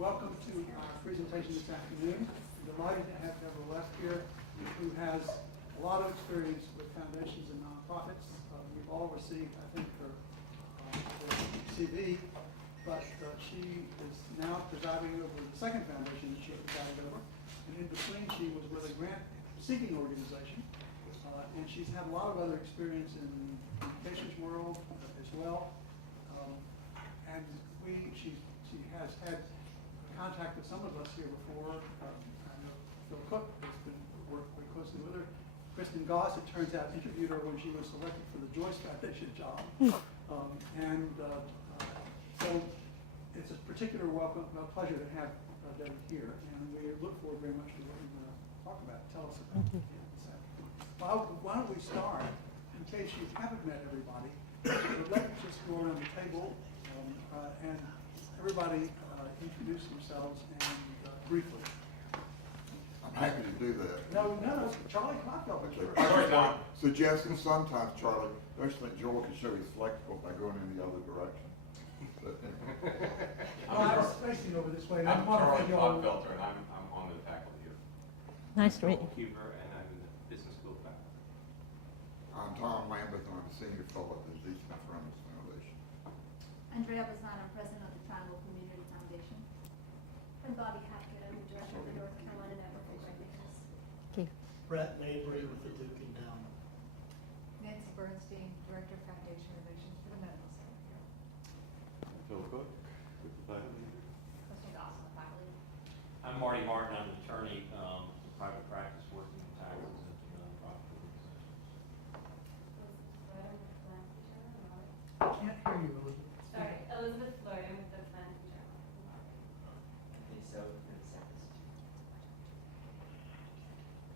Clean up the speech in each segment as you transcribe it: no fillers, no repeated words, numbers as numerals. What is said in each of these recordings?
welcome to our presentation this afternoon. I'm delighted to have Deborah Leff here, who has a lot of experience with foundations and nonprofits. We've all received, I think, her CV, but she is now presiding over the second foundation that she presided over. And in between, she was with a grant-seeking organization, and she's had a lot of other experience in the communications world as well. And she has had contact with some of us here before. I know Phil Cook has been worked very closely with her. Kristen Goss, it turns out, interviewed her when she was selected for the Joyce Foundation job. So it's a particular pleasure to have Deborah here, and we look forward very much to what you're going to talk about. Tell us about it. Why don't we start, in case you haven't met everybody, let's just go around the table and everybody introduce themselves and briefly. I'm happy to do that. No, Charlie Clockville. Okay. Suggesting sometimes, Charlie, don't you think Joel can show he's flexible by going in the other direction? I was facing over this way. I'm Charlie Clockfelter, and I'm on the faculty here. Nice to meet you. Huber, and I'm in the business school faculty. I'm Tom Lambeth, and I'm a senior fellow at the Smith Reynolds Foundation. Andrea Bazan, I'm president of the Triangle Community Foundation. And Bobby Hackett, I'm the director of the North Carolina Network of Grantmakers. Okay. Brett Mabry with the Duke Endowment. Nancy Bernstein, Director of Foundation Relations for the Medical Center here. Phil Cook, with the faculty. Kristen Goss, on the faculty. I'm Marty Martin. I'm an attorney, private practice, working in taxes and nonprofit organizations. I can't hear you, Elizabeth. Sorry, Elizabeth Floyd, I'm with the Philanthropy.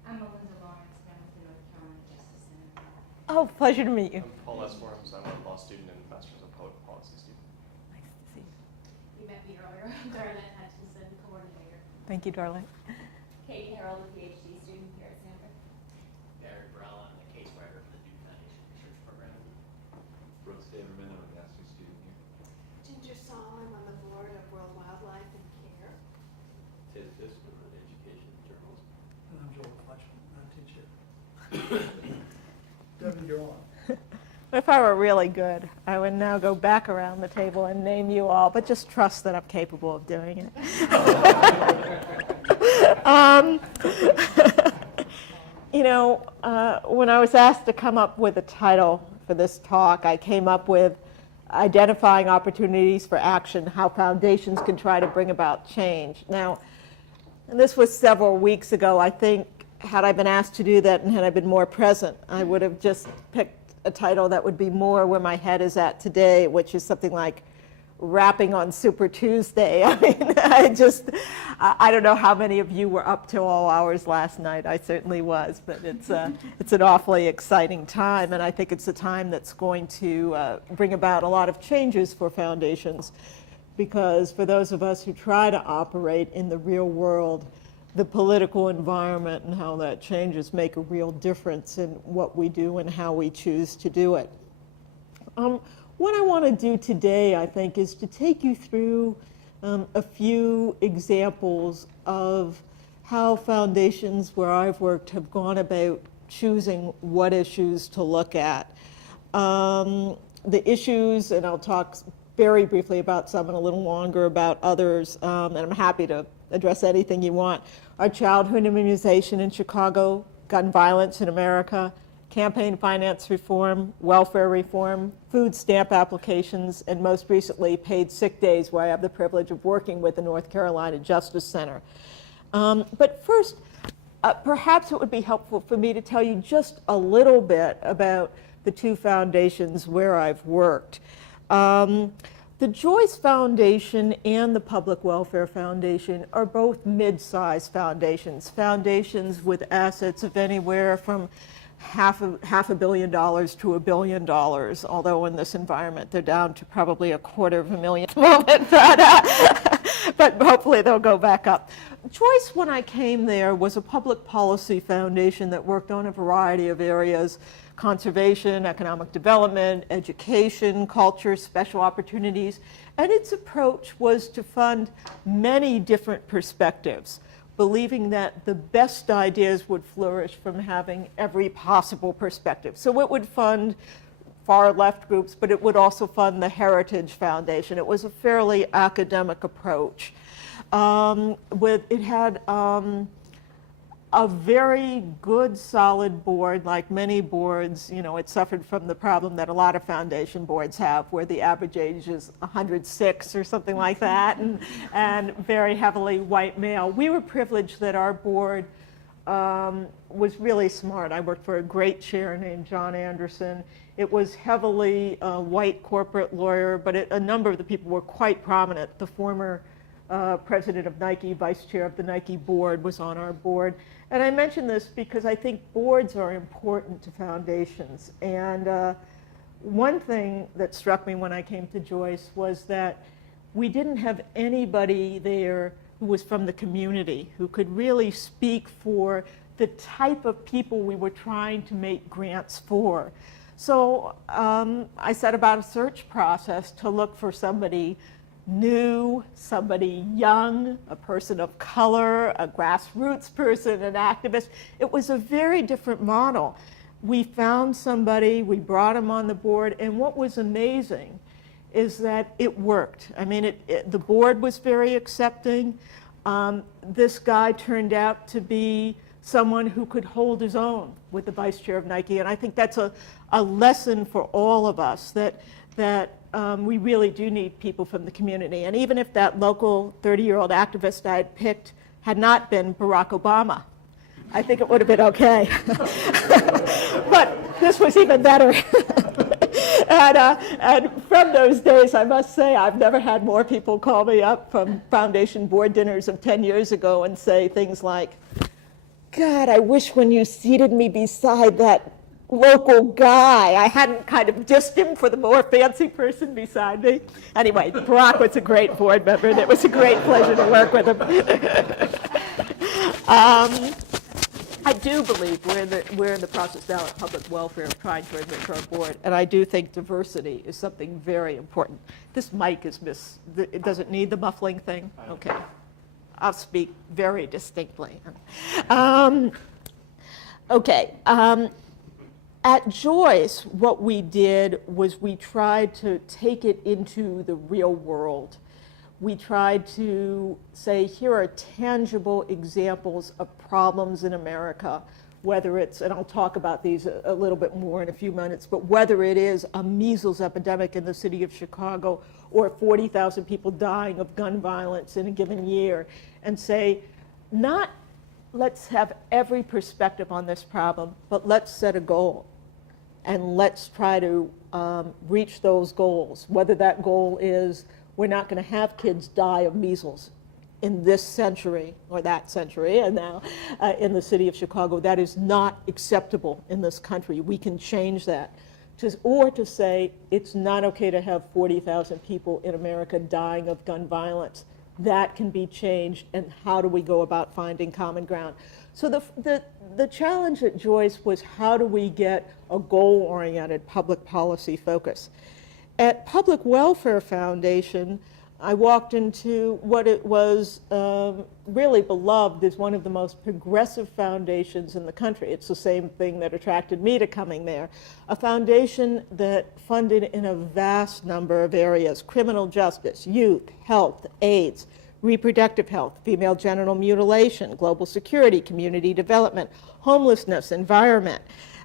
I'm Melinda Lawrence, and I'm with the North Carolina Justice Center. Oh, pleasure to meet you. I'm Paul S. Forms. I'm a law student and master's of public policy student. Nice to see you. You met me earlier. I'm Darlene Hutchinson, coordinator. Thank you, darling. Kate Harrell, a PhD student here at Stanford. Derek Burrell, I'm the case writer for the Duke Foundation Research Program. Brooks Daverman, I'm a master's student here. Ginger Saul, I'm on the board of World Wildlife and Care. Ted Fisk, I'm an education journalist. And I'm Joel Fletchman, I'm a teacher. Deborah, you're on. If I were really good, I would now go back around the table and name you all, but just trust that I'm capable of doing it. When I was asked to come up with a title for this talk, I came up with Identifying Opportunities for Action, How Foundations Can Try to Bring About Change. Now, and this was several weeks ago. I think had I been asked to do that and had I been more present, I would have just picked a title that would be more where my head is at today, which is something like Rapping on Super Tuesday. I mean, I don't know how many of you were up till all hours last night. I certainly was, but it's an awfully exciting time, and I think it's a time that's going to bring about a lot of changes for foundations, because for those of us who try to operate in the real world, the political environment and how that changes make a real difference in what we do and how we choose to do it. What I want to do today, I think, is to take you through a few examples of how foundations where I've worked have gone about choosing what issues to look at. The issues, and I'll talk very briefly about some and a little longer about others, and I'm happy to address anything you want, are childhood immunization in Chicago, gun violence in America, campaign finance reform, welfare reform, food stamp applications, and most recently paid sick days, where I have the privilege of working with the North Carolina Justice Center. But first, perhaps it would be helpful for me to tell you just a little bit about the two foundations where I've worked. The Joyce Foundation and the Public Welfare Foundation are both mid-sized foundations, foundations with assets of anywhere from half a $1 billion to $1 billion, although in this environment they're down to probably $250,000 at the moment, but hopefully they'll go back up. Joyce, when I came there, was a public policy foundation that worked on a variety of areas, conservation, economic development, education, culture, special opportunities. And its approach was to fund many different perspectives, believing that the best ideas would flourish from having every possible perspective. So it would fund far left groups, but it would also fund the Heritage Foundation. It was a fairly academic approach. It had a very good, solid board, like many boards. You know, it suffered from the problem that a lot of foundation boards have, where the average age is 106 or something like that, and very heavily white male. We were privileged that our board was really smart. I worked for a great chair named John Anderson. It was heavily white corporate lawyer, but a number of the people were quite prominent. The former president of Nike, vice chair of the Nike board, was on our board. And I mention this because I think boards are important to foundations. And one thing that struck me when I came to Joyce was that we didn't have anybody there who was from the community, who could really speak for the type of people we were trying to make grants for. So I set about a search process to look for somebody new, somebody young, a person of color, a grassroots person, an activist. It was a very different model. We found somebody, we brought him on the board, and what was amazing is that it worked. I mean, the board was very accepting. This guy turned out to be someone who could hold his own with the vice chair of Nike, and I think that's a lesson for all of us, that we really do need people from the community. And even if that local 30-year-old activist I had picked had not been Barack Obama, I think it would have been okay. But this was even better. And from those days, I must say, I've never had more people call me up from foundation board dinners of 10 years ago and say things like, God, I wish when you seated me beside that local guy, I hadn't kind of dissed him for the more fancy person beside me. Anyway, Barack was a great board member, and it was a great pleasure to work with him. I do believe we're in the process now of public welfare of trying to enrich our board, and I do think diversity is something very important. This mic is it doesn't need the muffling thing? Okay. I'll speak very distinctly. Okay. At Joyce, what we did was we tried to take it into the real world. We tried to say, here are tangible examples of problems in America, whether it's, and I'll talk about these a little bit more in a few minutes, but whether it is a measles epidemic in the city of Chicago or 40,000 people dying of gun violence in a given year, and say, not let's have every perspective on this problem, but let's set a goal. And let's try to reach those goals, whether that goal is we're not going to have kids die of measles in this century or that century, and now in the city of Chicago. That is not acceptable in this country. We can change that. Or to say it's not okay to have 40,000 people in America dying of gun violence. That can be changed, and how do we go about finding common ground? So the challenge at Joyce was, how do we get a goal-oriented public policy focus? At Public Welfare Foundation, I walked into what it was really beloved as one of the most progressive foundations in the country. It's the same thing that attracted me to coming there. A foundation that funded in a vast number of areas: criminal justice, youth, health, AIDS, reproductive health, female genital mutilation, global security, community development, homelessness, environment.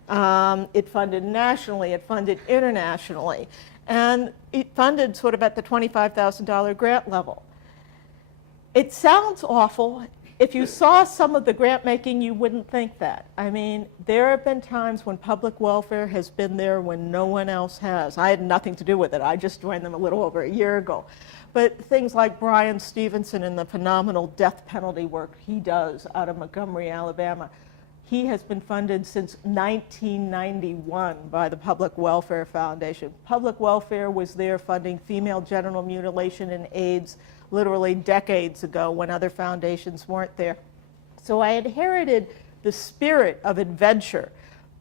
It funded nationally, it funded internationally, and it funded sort of at the $25,000 grant level. It sounds awful. If you saw some of the grant making, you wouldn't think that. I mean, there have been times when public welfare has been there when no one else has. I had nothing to do with it. I just joined them a little over a year ago. But things like Brian Stevenson and the phenomenal death penalty work he does out of Montgomery, Alabama, he has been funded since 1991 by the Public Welfare Foundation. Public welfare was there funding female genital mutilation and AIDS literally decades ago when other foundations weren't there. So I inherited the spirit of adventure,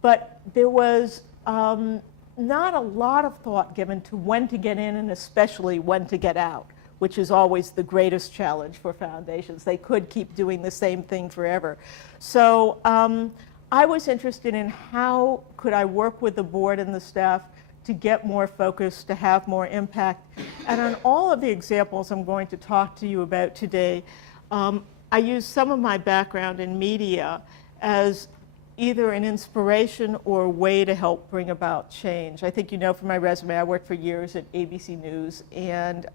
but there was not a lot of thought given to when to get in and especially when to get out, which is always the greatest challenge for foundations. They could keep doing the same thing forever. So I was interested in how could I work with the board and the staff to get more focus, to have more impact. And on all of the examples I'm going to talk to you about today, I use some of my background in media as either an inspiration or a way to help bring about change. I think you know from my resume, I worked for years at ABC News, and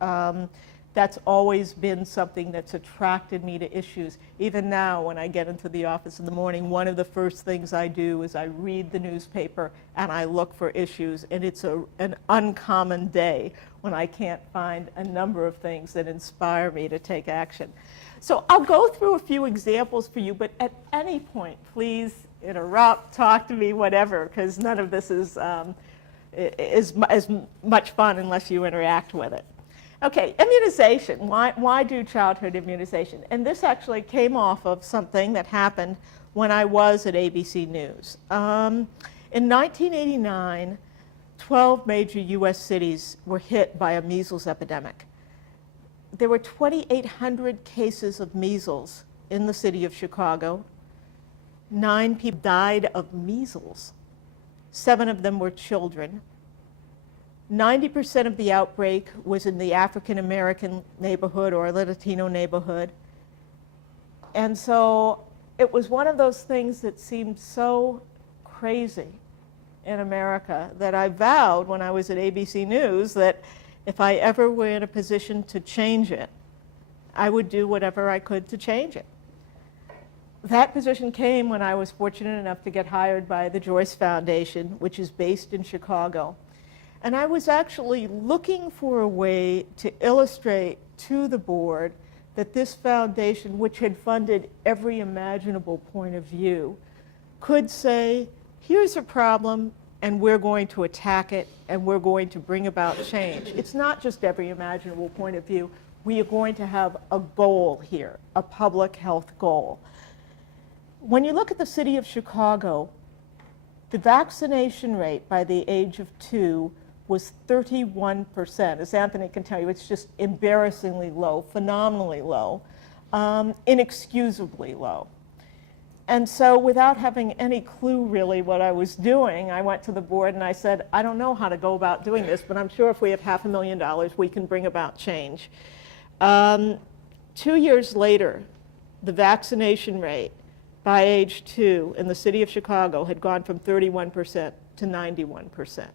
that's always been something that's attracted me to issues. Even now, when I get into the office in the morning, one of the first things I do is I read the newspaper and I look for issues, and it's an uncommon day when I can't find a number of things that inspire me to take action. So I'll go through a few examples for you, but at any point, please interrupt, talk to me, whatever, because none of this is much fun unless you interact with it. Okay, immunization. Why do childhood immunization? And this actually came off of something that happened when I was at ABC News. In 1989, 12 major US cities were hit by a measles epidemic. There were 2,800 cases of measles in the city of Chicago. 9 people died of measles. 7 of them were children. 90% of the outbreak was in the African American neighborhood or Latino neighborhood. And so it was one of those things that seemed so crazy in America that I vowed when I was at ABC News that if I ever were in a position to change it, I would do whatever I could to change it. That position came when I was fortunate enough to get hired by the Joyce Foundation, which is based in Chicago. And I was actually looking for a way to illustrate to the board that this foundation, which had funded every imaginable point of view, could say, here's a problem, and we're going to attack it, and we're going to bring about change. It's not just every imaginable point of view. We are going to have a goal here, a public health goal. When you look at the city of Chicago, the vaccination rate by the age of 2 was 31%. As Anthony can tell you, it's just embarrassingly low, phenomenally low, inexcusably low. And so without having any clue really what I was doing, I went to the board and I said, I don't know how to go about doing this, but I'm sure if we have $500,000, we can bring about change. 2 years later, the vaccination rate by age 2 in the city of Chicago had gone from 31% to 91%.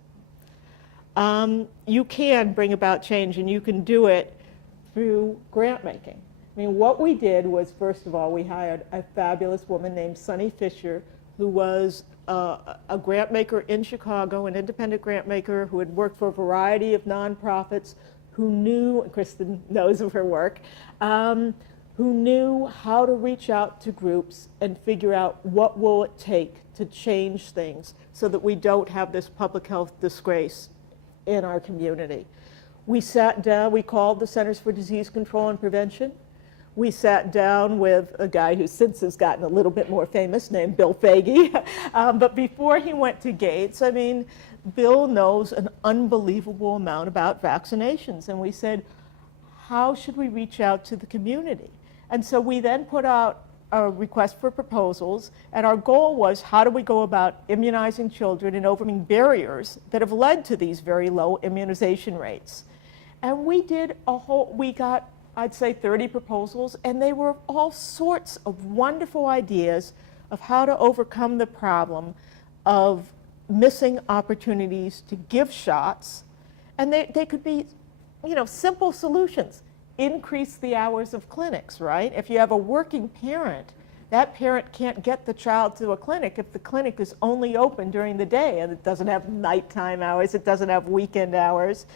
You can bring about change, and you can do it through grant making. I mean, what we did was, first of all, we hired a fabulous woman named Sunny Fisher, who was a grant maker in Chicago, an independent grant maker who had worked for a variety of nonprofits, who knew, and Kristen knows of her work, who knew how to reach out to groups and figure out what will it take to change things so that we don't have this public health disgrace in our community. We sat down, we called the Centers for Disease Control and Prevention. We sat down with a guy who since has gotten a little bit more famous named Bill Foege. But before he went to Gates, I mean, Bill knows an unbelievable amount about vaccinations. And we said, how should we reach out to the community? And so we then put out a request for proposals, and our goal was, how do we go about immunizing children and overcoming barriers that have led to these very low immunization rates? And we got, I'd say, 30 proposals, and they were all sorts of wonderful ideas of how to overcome the problem of missing opportunities to give shots. And they could be, simple solutions. Increase the hours of clinics, right? If you have a working parent, that parent can't get the child to a clinic if the clinic is only open during the day and it doesn't have nighttime hours, it doesn't have weekend hours.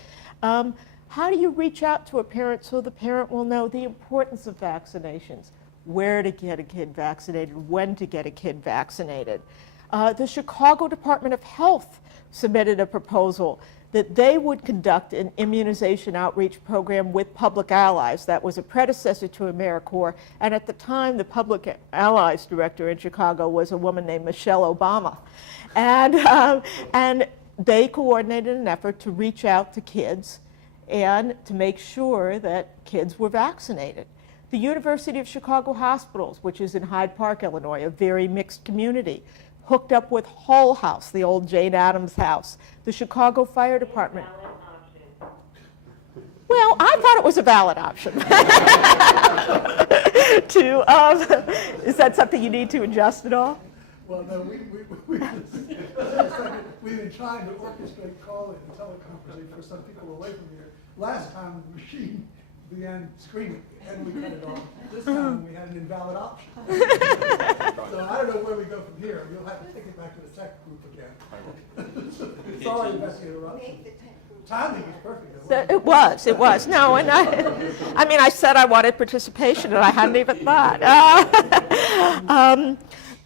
How do you reach out to a parent so the parent will know the importance of vaccinations, where to get a kid vaccinated, when to get a kid vaccinated? The Chicago Department of Health submitted a proposal that they would conduct an immunization outreach program with Public Allies. That was a predecessor to AmeriCorps, and at the time, the Public Allies director in Chicago was a woman named Michelle Obama. And they coordinated an effort to reach out to kids and to make sure that kids were vaccinated. The University of Chicago Hospitals, which is in Hyde Park, Illinois, a very mixed community, hooked up with Hull House, the old Jane Addams house, the Chicago Fire Department. Well, I thought it was a valid option. Is that something you need to adjust at all? Well, no, we've been trying to orchestrate calling and teleconferencing for some people away from here. Last time the machine began screaming and we cut it off. This time we had an invalid option. So I don't know where we go from here. You'll have to take it back to the tech group again. Sorry about the interruption. Timing is perfect. So it was. No, and I said I wanted participation, and I hadn't even thought.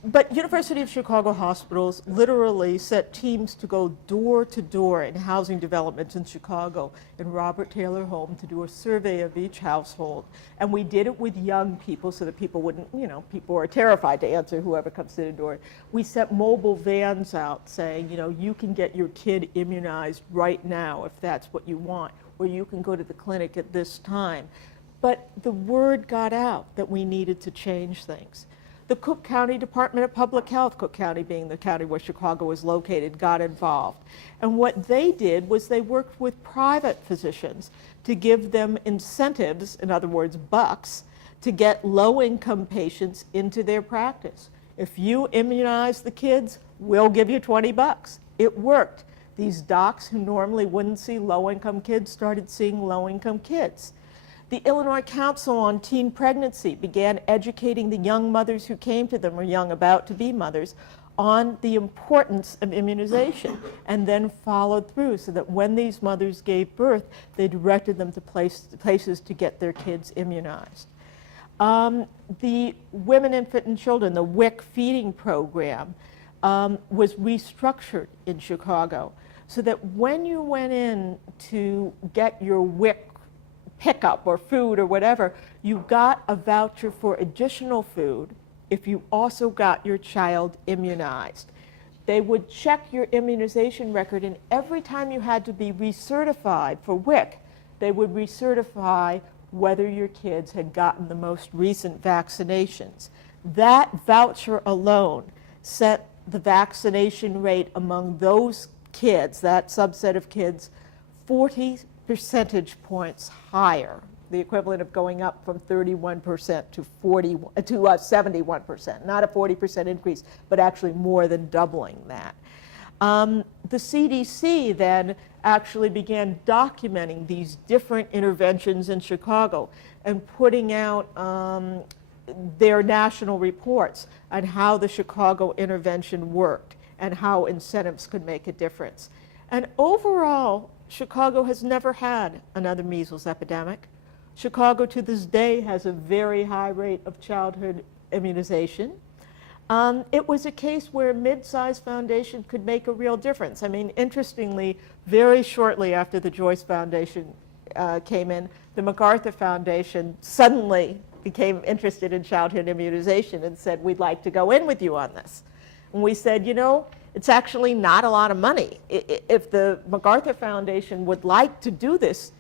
But University of Chicago hospitals literally set teams to go door to door in housing developments in Chicago in Robert Taylor Home to do a survey of each household. And we did it with young people so that people wouldn't, people are terrified to answer whoever comes to the door. We set mobile vans out saying, you can get your kid immunized right now if that's what you want, or you can go to the clinic at this time. But the word got out that we needed to change things. The Cook County Department of Public Health, Cook County being the county where Chicago is located, got involved. And what they did was they worked with private physicians to give them incentives, in other words, bucks, to get low-income patients into their practice. If you immunize the kids, we'll give you $20. It worked. These docs who normally wouldn't see low-income kids started seeing low-income kids. The Illinois Council on Teen Pregnancy began educating the young mothers who came to them, or young about to be mothers, on the importance of immunization, and then followed through so that when these mothers gave birth, they directed them to places to get their kids immunized. The Women, Infant, and Children, the WIC feeding program, was restructured in Chicago so that when you went in to get your WIC pickup or food or whatever, you got a voucher for additional food if you also got your child immunized. They would check your immunization record, and every time you had to be recertified for WIC, they would recertify whether your kids had gotten the most recent vaccinations. That voucher alone set the vaccination rate among those kids, that subset of kids, 40 percentage points higher, the equivalent of going up from 31% to 71%, not a 40% increase, but actually more than doubling that. The CDC then actually began documenting these different interventions in Chicago and putting out their national reports on how the Chicago intervention worked and how incentives could make a difference. And overall, Chicago has never had another measles epidemic. Chicago to this day has a very high rate of childhood immunization. It was a case where a mid-sized foundation could make a real difference. I mean, interestingly, very shortly after the Joyce Foundation came in, the MacArthur Foundation suddenly became interested in childhood immunization and said, we'd like to go in with you on this. And we said, it's actually not a lot of money. If the MacArthur Foundation would like to do this,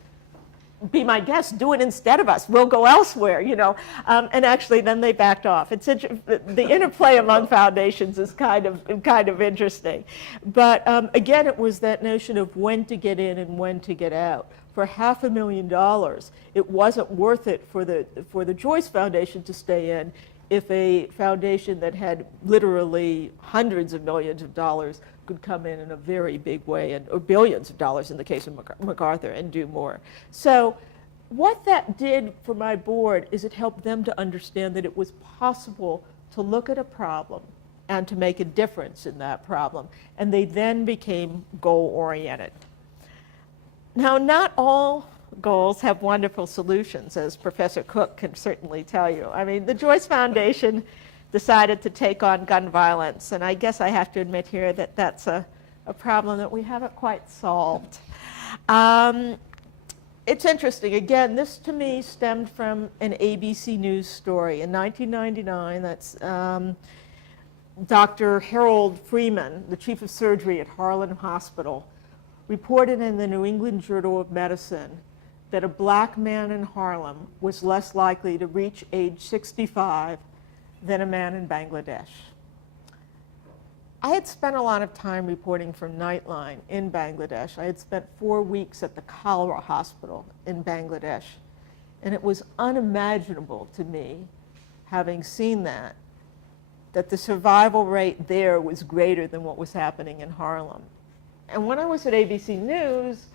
be my guest, do it instead of us. We'll go elsewhere, And actually, then they backed off. The interplay among foundations is kind of interesting. But again, it was that notion of when to get in and when to get out. For $500,000, it wasn't worth it for the Joyce Foundation to stay in if a foundation that had literally hundreds of millions of dollars could come in a very big way, or billions of dollars in the case of MacArthur, and do more. So what that did for my board is it helped them to understand that it was possible to look at a problem and to make a difference in that problem. And they then became goal-oriented. Now, not all goals have wonderful solutions, as Professor Cook can certainly tell you. I mean, the Joyce Foundation decided to take on gun violence. And I guess I have to admit here that that's a problem that we haven't quite solved. It's interesting. Again, this to me stemmed from an ABC News story. In 1999, that's Dr. Harold Freeman, the chief of surgery at Harlan Hospital, reported in the New England Journal of Medicine that a black man in Harlem was less likely to reach age 65 than a man in Bangladesh. I had spent a lot of time reporting for Nightline in Bangladesh. I had spent 4 weeks at the Cholera Hospital in Bangladesh, and it was unimaginable to me, having seen that the survival rate there was greater than what was happening in Harlem. And when I was at ABC News,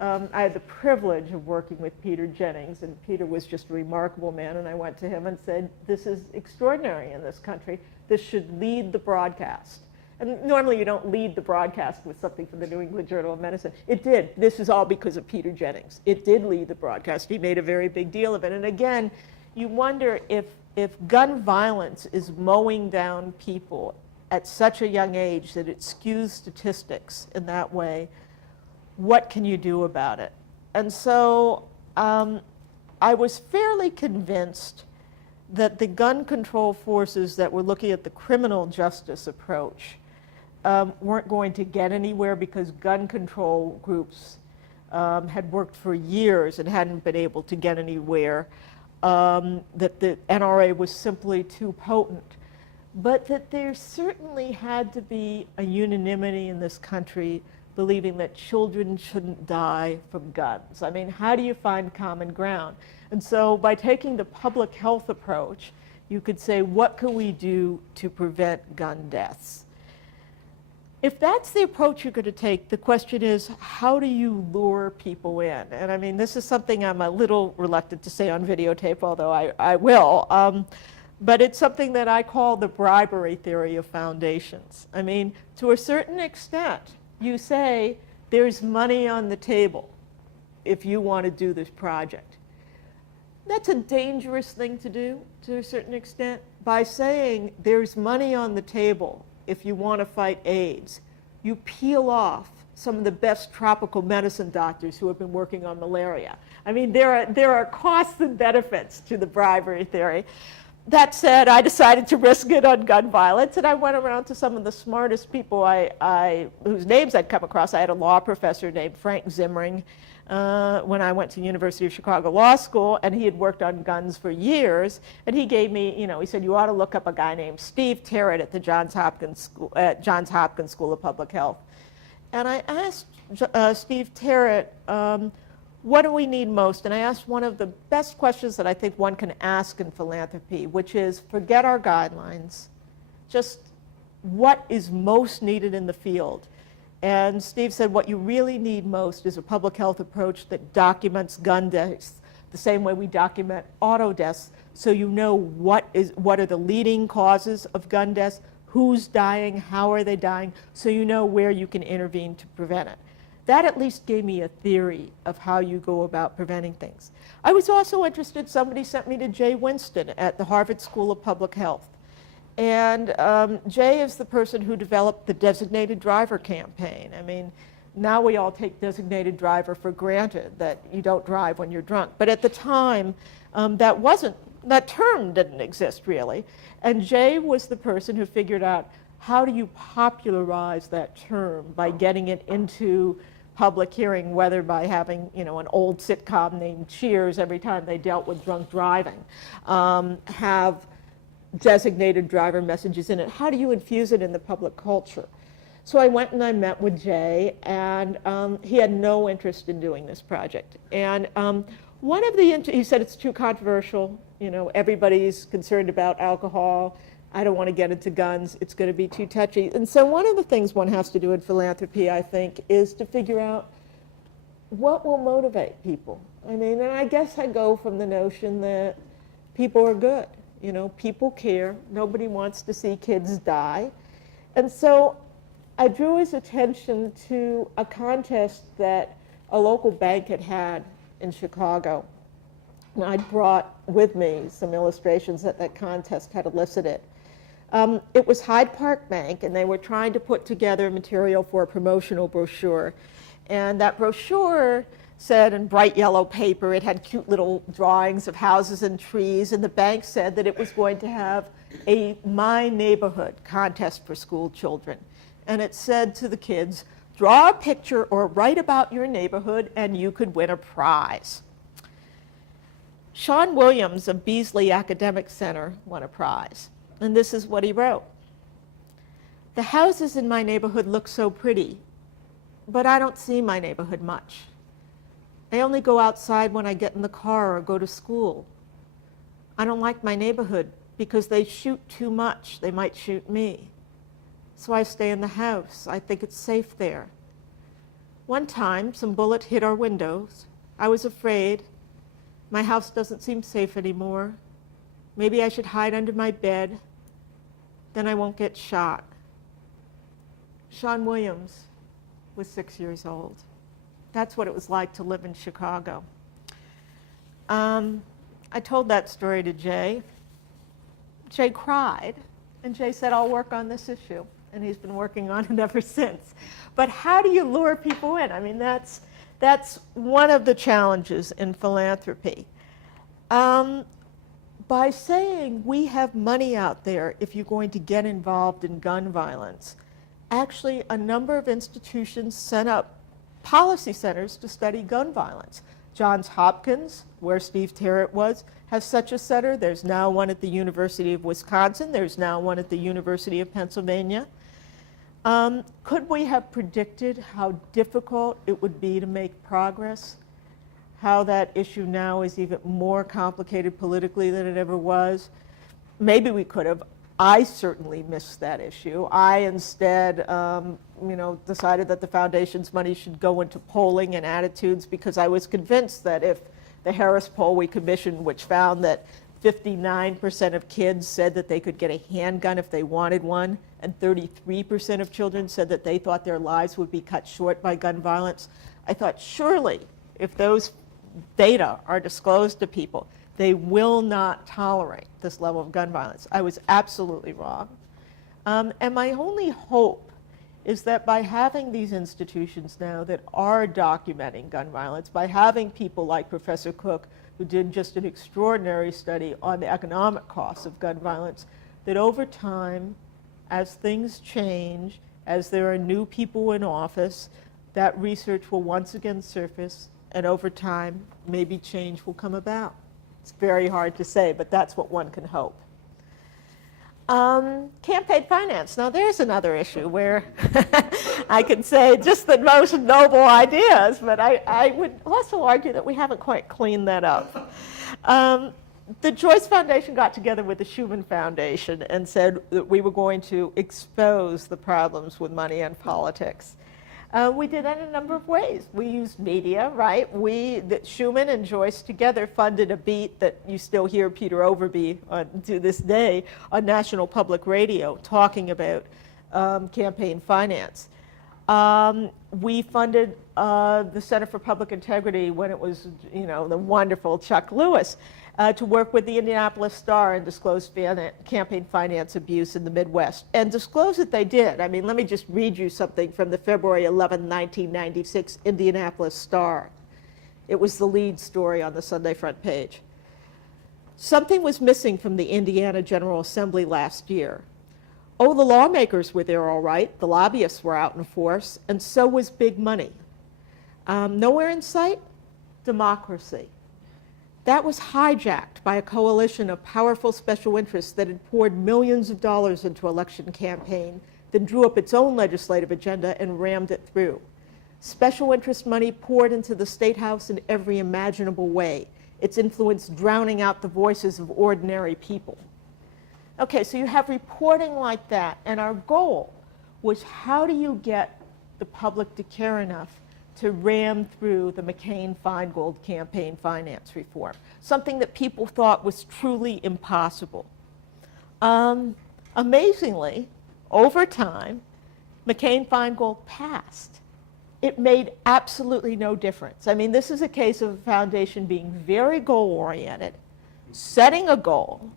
I had the privilege of working with Peter Jennings, and Peter was just a remarkable man, and I went to him and said, this is extraordinary in this country. This should lead the broadcast. And normally you don't lead the broadcast with something from the New England Journal of Medicine. It did. This is all because of Peter Jennings. It did lead the broadcast. He made a very big deal of it. And again, you wonder if gun violence is mowing down people at such a young age that it skews statistics in that way, what can you do about it? And so I was fairly convinced that the gun control forces that were looking at the criminal justice approach weren't going to get anywhere because gun control groups had worked for years and hadn't been able to get anywhere, that the NRA was simply too potent. But that there certainly had to be a unanimity in this country believing that children shouldn't die from guns. I mean, how do you find common ground? And so by taking the public health approach, you could say, what can we do to prevent gun deaths? If that's the approach you're going to take, the question is, how do you lure people in? And I mean, this is something I'm a little reluctant to say on videotape, although I will. But it's something that I call the bribery theory of foundations. I mean, to a certain extent, you say there's money on the table if you want to do this project. That's a dangerous thing to do to a certain extent. By saying there's money on the table if you want to fight AIDS, you peel off some of the best tropical medicine doctors who have been working on malaria. I mean, there are costs and benefits to the bribery theory. That said, I decided to risk it on gun violence, and I went around to some of the smartest people whose names I'd come across. I had a law professor named Frank Zimmering when I went to the University of Chicago Law School, and he had worked on guns for years. And he gave me, he said, you ought to look up a guy named Steve Terrett at the Johns Hopkins School of Public Health. And I asked Steve Terrett, what do we need most? And I asked one of the best questions that I think one can ask in philanthropy, which is, forget our guidelines, just what is most needed in the field? And Steve said, what you really need most is a public health approach that documents gun deaths the same way we document auto deaths, so you know what are the leading causes of gun deaths, who's dying, how are they dying, so you know where you can intervene to prevent it. That at least gave me a theory of how you go about preventing things. I was also interested, somebody sent me to Jay Winston at the Harvard School of Public Health. And Jay is the person who developed the designated driver campaign. I mean, now we all take designated driver for granted, that you don't drive when you're drunk. But at the time, that term didn't exist really. And Jay was the person who figured out, how do you popularize that term by getting it into public hearing, whether by having an old sitcom named Cheers every time they dealt with drunk driving, have designated driver messages in it. How do you infuse it in the public culture? So I went and I met with Jay, and he had no interest in doing this project. And he said it's too controversial. Everybody's concerned about alcohol. I don't want to get into guns. It's going to be too touchy. And so one of the things one has to do in philanthropy, I think, is to figure out what will motivate people. I mean, and I guess I go from the notion that people are good. People care. Nobody wants to see kids die. And so I drew his attention to a contest that a local bank had in Chicago. And I brought with me some illustrations that contest had elicited. It was Hyde Park Bank, and they were trying to put together material for a promotional brochure. And that brochure said in bright yellow paper, it had cute little drawings of houses and trees, and the bank said that it was going to have a My Neighborhood contest for school children. And it said to the kids, draw a picture or write about your neighborhood and you could win a prize. Sean Williams of Beasley Academic Center won a prize. And this is what he wrote. The houses in my neighborhood look so pretty, but I don't see my neighborhood much. I only go outside when I get in the car or go to school. I don't like my neighborhood because they shoot too much. They might shoot me. So I stay in the house. I think it's safe there. One time, some bullet hit our windows. I was afraid. My house doesn't seem safe anymore. Maybe I should hide under my bed. Then I won't get shot. Sean Williams was 6 years old. That's what it was like to live in Chicago. I told that story to Jay. Jay cried, and Jay said, I'll work on this issue. And he's been working on it ever since. But how do you lure people in? I mean, that's one of the challenges in philanthropy. By saying we have money out there if you're going to get involved in gun violence, actually a number of institutions set up policy centers to study gun violence. Johns Hopkins, where Steve Terrett was, has such a center. There's now one at the University of Wisconsin. There's now one at the University of Pennsylvania. Could we have predicted how difficult it would be to make progress? How that issue now is even more complicated politically than it ever was? Maybe we could have. I certainly missed that issue. I instead, decided that the foundation's money should go into polling and attitudes because I was convinced that if the Harris poll we commissioned, which found that 59% of kids said that they could get a handgun if they wanted one, and 33% of children said that they thought their lives would be cut short by gun violence, I thought surely if those data are disclosed to people, they will not tolerate this level of gun violence. I was absolutely wrong. And my only hope is that by having these institutions now that are documenting gun violence, by having people like Professor Cook, who did just an extraordinary study on the economic costs of gun violence, that over time, as things change, as there are new people in office, that research will once again surface, and over time, maybe change will come about. It's very hard to say, but that's what one can hope. Campaign finance. Now there's another issue where I could say just the most noble ideas, but I would also argue that we haven't quite cleaned that up. The Joyce Foundation got together with the Schumann Foundation and said that we were going to expose the problems with money and politics. We did that in a number of ways. We used media, right? Schumann and Joyce together funded a beat that you still hear Peter Overby to this day on National Public Radio talking about campaign finance. We funded the Center for Public Integrity when it was, the wonderful Chuck Lewis, to work with the Indianapolis Star and disclose campaign finance abuse in the Midwest. And disclose it they did. I mean, let me just read you something from the February 11, 1996 Indianapolis Star. It was the lead story on the Sunday front page. Something was missing from the Indiana General Assembly last year. Oh, the lawmakers were there all right, the lobbyists were out in force, and so was big money. Nowhere in sight, democracy. That was hijacked by a coalition of powerful special interests that had poured millions of dollars into election campaign, then drew up its own legislative agenda and rammed it through. Special interest money poured into the State House in every imaginable way, its influence drowning out the voices of ordinary people. Okay, so you have reporting like that, and our goal was how do you get the public to care enough to ram through the McCain-Feingold campaign finance reform, something that people thought was truly impossible. Amazingly, over time, McCain-Feingold passed. It made absolutely no difference. I mean, this is a case of a foundation being very goal-oriented, setting a goal,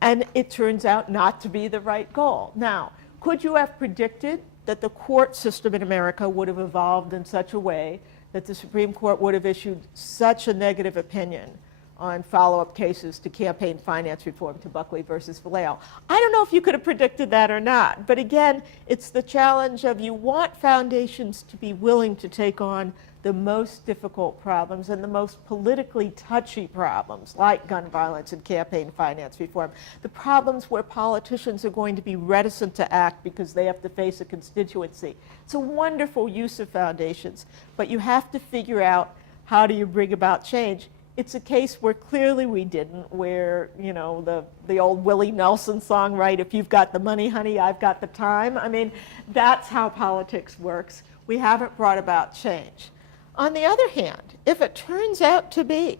And it turns out not to be the right goal. Now, could you have predicted that the court system in America would have evolved in such a way that the Supreme Court would have issued such a negative opinion on follow-up cases to campaign finance reform, to Buckley versus Vallejo? I don't know if you could have predicted that or not. But again, it's the challenge of you want foundations to be willing to take on the most difficult problems and the most politically touchy problems, like gun violence and campaign finance reform, the problems where politicians are going to be reticent to act because they have to face a constituency. It's a wonderful use of foundations, but you have to figure out how do you bring about change. It's a case where clearly we didn't, where, you know, the old Willie Nelson song, right? If you've got the money, honey, I've got the time. I mean, that's how politics works. We haven't brought about change. On the other hand, if it turns out to be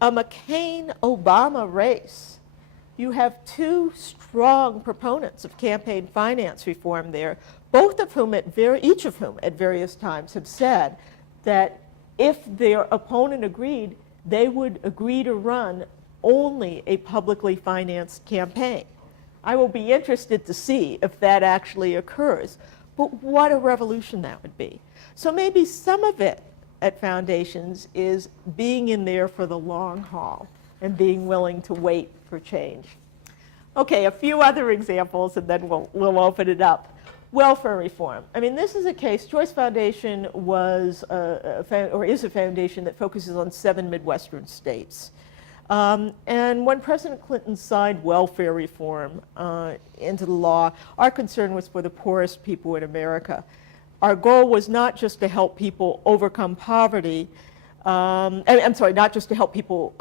a McCain-Obama race, you have two strong proponents of campaign finance reform there, both of whom each of whom at various times have said that if their opponent agreed, they would agree to run only a publicly financed campaign. I will be interested to see if that actually occurs, but what a revolution that would be. So maybe some of it at foundations is being in there for the long haul and being willing to wait for change. Okay, a few other examples and then we'll open it up. Welfare reform. I mean, this is a case. Joyce Foundation was is a foundation that focuses on 7 Midwestern states. And when President Clinton signed welfare reform into the law, our concern was for the poorest people in America. Our goal was not just to help people overcome poverty, I'm sorry, not just to help people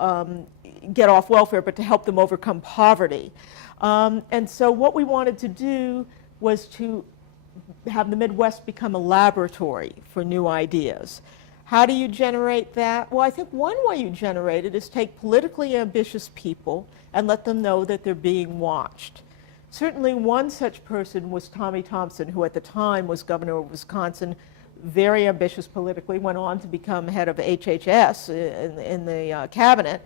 get off welfare, but to help them overcome poverty. And so what we wanted to do was to have the Midwest become a laboratory for new ideas. How do you generate that? Well, I think one way you generate it is take politically ambitious people and let them know that they're being watched. Certainly one such person was Tommy Thompson, who at the time was governor of Wisconsin, very ambitious politically, went on to become head of HHS in the cabinet.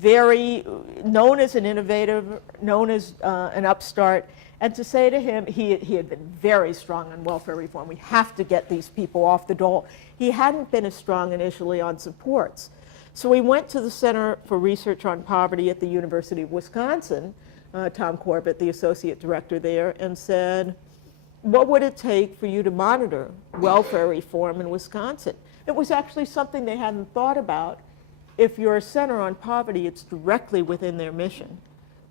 Very known as an innovator, known as an upstart. And to say to him, he had been very strong on welfare reform. We have to get these people off the dole. He hadn't been as strong initially on supports. So we went to the Center for Research on Poverty at the University of Wisconsin, Tom Corbett, the associate director there, and said, what would it take for you to monitor welfare reform in Wisconsin? It was actually something they hadn't thought about. If you're a center on poverty, it's directly within their mission.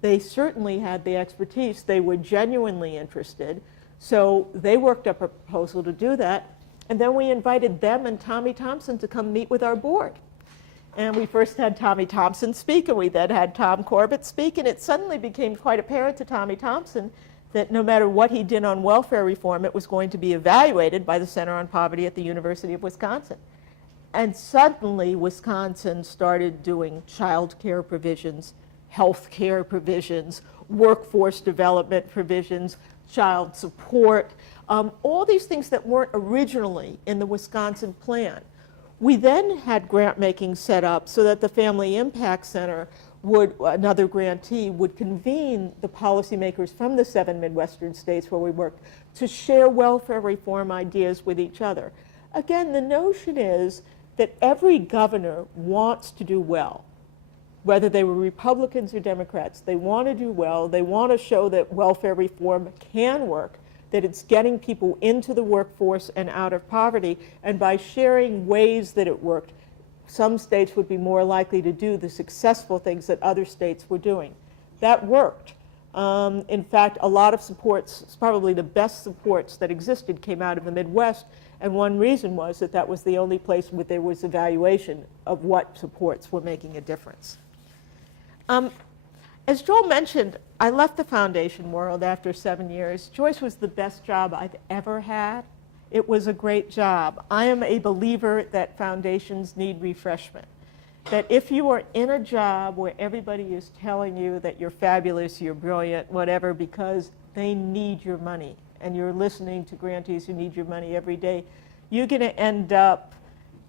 They certainly had the expertise. They were genuinely interested. So they worked up a proposal to do that. And then we invited them and Tommy Thompson to come meet with our board. And we first had Tommy Thompson speak, and we then had Tom Corbett speak. And it suddenly became quite apparent to Tommy Thompson that no matter what he did on welfare reform, it was going to be evaluated by the Center on Poverty at the University of Wisconsin. And suddenly, Wisconsin started doing child care provisions, health care provisions, workforce development provisions, child support, all these things that weren't originally in the Wisconsin plan. We then had grant making set up so that the Family Impact Center would, another grantee, would convene the policymakers from the 7 Midwestern states where we worked to share welfare reform ideas with each other. Again, the notion is that every governor wants to do well. Whether they were Republicans or Democrats, they want to do well. They want to show that welfare reform can work, that it's getting people into the workforce and out of poverty. And by sharing ways that it worked, some states would be more likely to do the successful things that other states were doing. That worked. In fact, a lot of supports, probably the best supports that existed, came out of the Midwest. And one reason was that that was the only place where there was evaluation of what supports were making a difference. As Joel mentioned, I left the foundation world after 7 years. Joyce was the best job I've ever had. It was a great job. I am a believer that foundations need refreshment. That if you are in a job where everybody is telling you that you're fabulous, you're brilliant, whatever, because they need your money, and you're listening to grantees who need your money every day, you're going to end up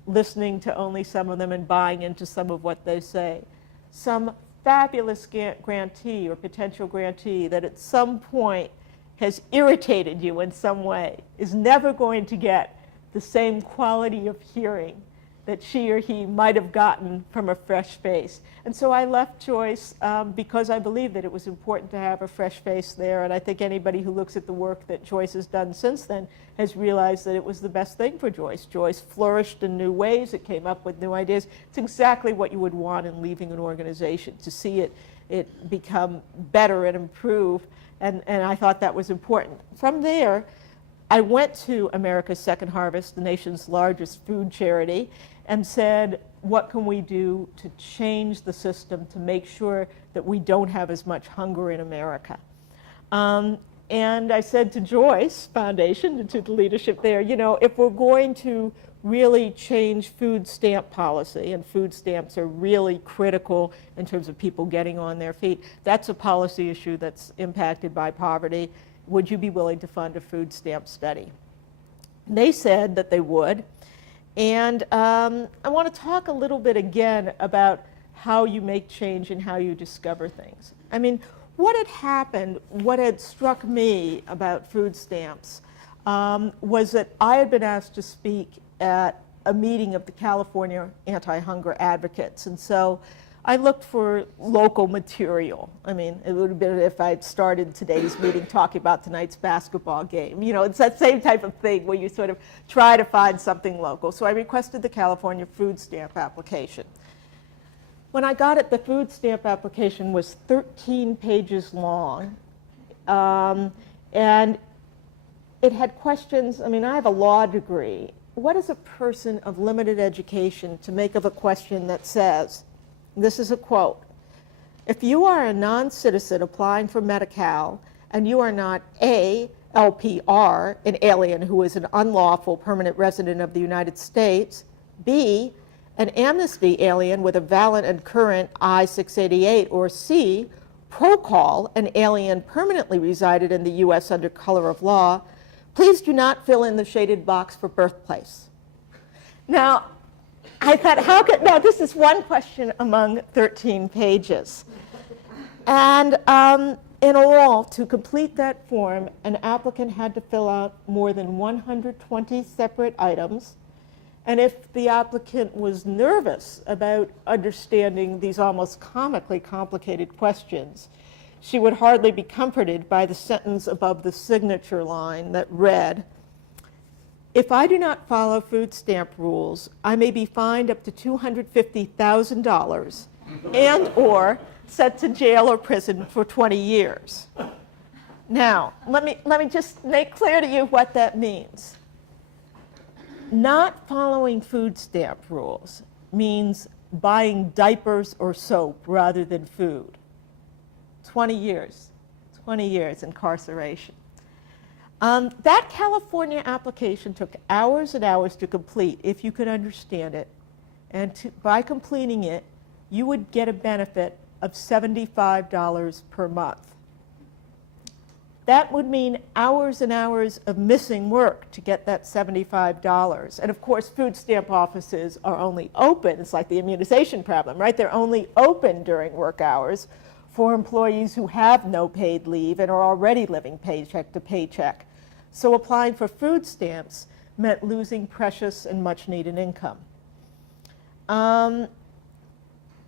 listening to only some of them and buying into some of what they say. Some fabulous grantee or potential grantee that at some point has irritated you in some way is never going to get the same quality of hearing that she or he might have gotten from a fresh face. And so I left Joyce because I believe that it was important to have a fresh face there, and I think anybody who looks at the work that Joyce has done since then has realized that it was the best thing for Joyce. Joyce flourished in new ways, it came up with new ideas. It's exactly what you would want in leaving an organization, to see it become better and improve, and I thought that was important. From there, I went to America's Second Harvest, the nation's largest food charity, and said, what can we do to change the system to make sure that we don't have as much hunger in America? And I said to Joyce Foundation, and to the leadership there, you know, if we're going to really change food stamp policy, and food stamps are really critical in terms of people getting on their feet, that's a policy issue that's impacted by poverty. Would you be willing to fund a food stamp study? They said that they would. And I want to talk a little bit again about how you make change and how you discover things. I mean, what had happened, what had struck me about food stamps was that I had been asked to speak at a meeting of the California Anti-Hunger Advocates. And so I looked for local material. I mean, it would have been if I'd started today's meeting talking about tonight's basketball game. You know, it's that same type of thing where you sort of try to find something local. So I requested the California food stamp application. When I got it, the food stamp application was 13 pages long. And it had questions. I mean, I have a law degree. What is a person of limited education to make of a question that says, this is a quote, if you are a non-citizen applying for Medi-Cal and you are not A, LPR, an alien who is an unlawful permanent resident of the United States, B, an amnesty alien with a valid and current I-688, or C, ProCall, an alien permanently resided in the U.S. under color of law, please do not fill in the shaded box for birthplace. Now, I thought, how could, now this is one question among 13 pages. And in all, to complete that form, an applicant had to fill out more than 120 separate items. And if the applicant was nervous about understanding these almost comically complicated questions, she would hardly be comforted by the sentence above the signature line that read, if I do not follow food stamp rules, I may be fined up to $250,000 and or sent to jail or prison for 20 years. Now, let me just make clear to you what that means. Not following food stamp rules means buying diapers or soap rather than food. 20 years incarceration. That California application took hours and hours to complete if you could understand it. And by completing it, you would get a benefit of $75 per month. That would mean hours and hours of missing work to get that $75. And of course, food stamp offices are only open, it's like the immunization problem, right? They're only open during work hours for employees who have no paid leave and are already living paycheck to paycheck. So applying for food stamps meant losing precious and much needed income.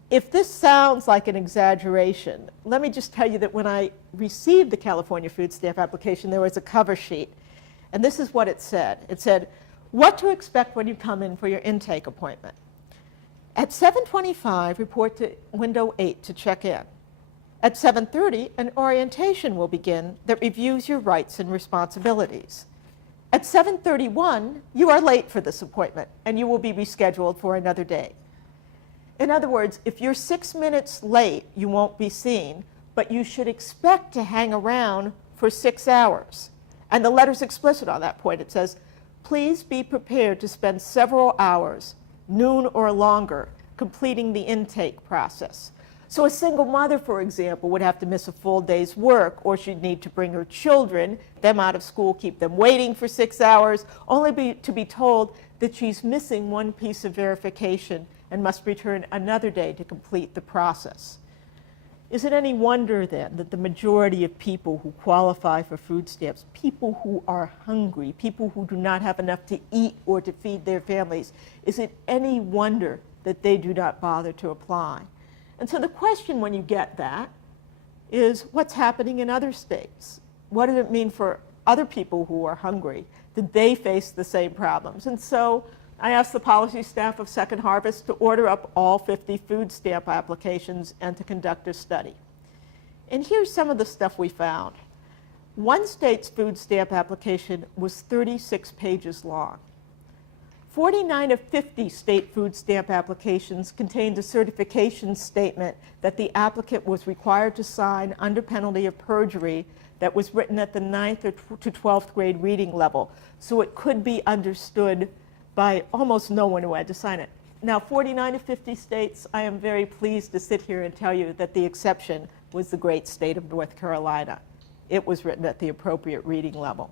If this sounds like an exaggeration, let me just tell you that when I received the California food stamp application, there was a cover sheet. And this is what it said. It said, what to expect when you come in for your intake appointment. At 7:25, report to window 8 to check in. At 7:30, an orientation will begin that reviews your rights and responsibilities. At 7:31, you are late for this appointment, and you will be rescheduled for another day. In other words, if you're 6 minutes late, you won't be seen, but you should expect to hang around for 6 hours. And the letter's explicit on that point. It says, please be prepared to spend several hours, noon or longer, completing the intake process. So a single mother, for example, would have to miss a full day's work, or she'd need to bring her children, them out of school, keep them waiting for 6 hours, only to be told that she's missing one piece of verification and must return another day to complete the process. Is it any wonder then that the majority of people who qualify for food stamps, people who are hungry, people who do not have enough to eat or to feed their families, is it any wonder that they do not bother to apply? And so the question when you get that is, what's happening in other states? What does it mean for other people who are hungry? Did they face the same problems? And so I asked the policy staff of Second Harvest to order up all 50 food stamp applications and to conduct a study. And here's some of the stuff we found. One state's food stamp application was 36 pages long. 49 of 50 state food stamp applications contained a certification statement that the applicant was required to sign under penalty of perjury that was written at the 9th to 12th grade reading level, so it could be understood by almost no one who had to sign it. Now, 49 of 50 states, I am very pleased to sit here and tell you that the exception was the great state of North Carolina. It was written at the appropriate reading level.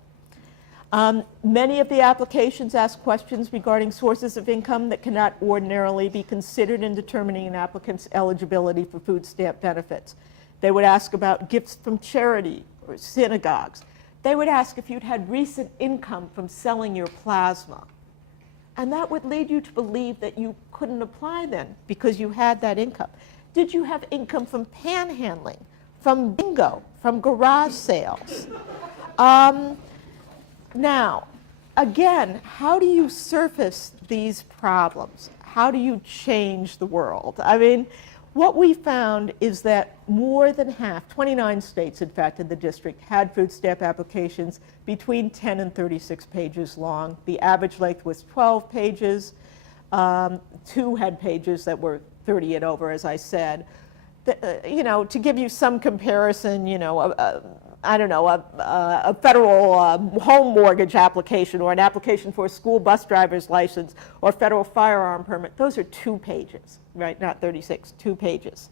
Many of the applications ask questions regarding sources of income that cannot ordinarily be considered in determining an applicant's eligibility for food stamp benefits. They would ask about gifts from charity or synagogues. They would ask if you'd had recent income from selling your plasma. And that would lead you to believe that you couldn't apply then because you had that income. Did you have income from panhandling, from bingo, from garage sales? Now, again, how do you surface these problems? How do you change the world? I mean, what we found is that more than half, 29 states, in fact, in the district, had food stamp applications between 10 and 36 pages long. The average length was 12 pages. 2 had pages that were 30 and over, as I said. To give you some comparison, I don't know, a federal home mortgage application or an application for a school bus driver's license or federal firearm permit, those are 2 pages, right? Not 36, 2 pages.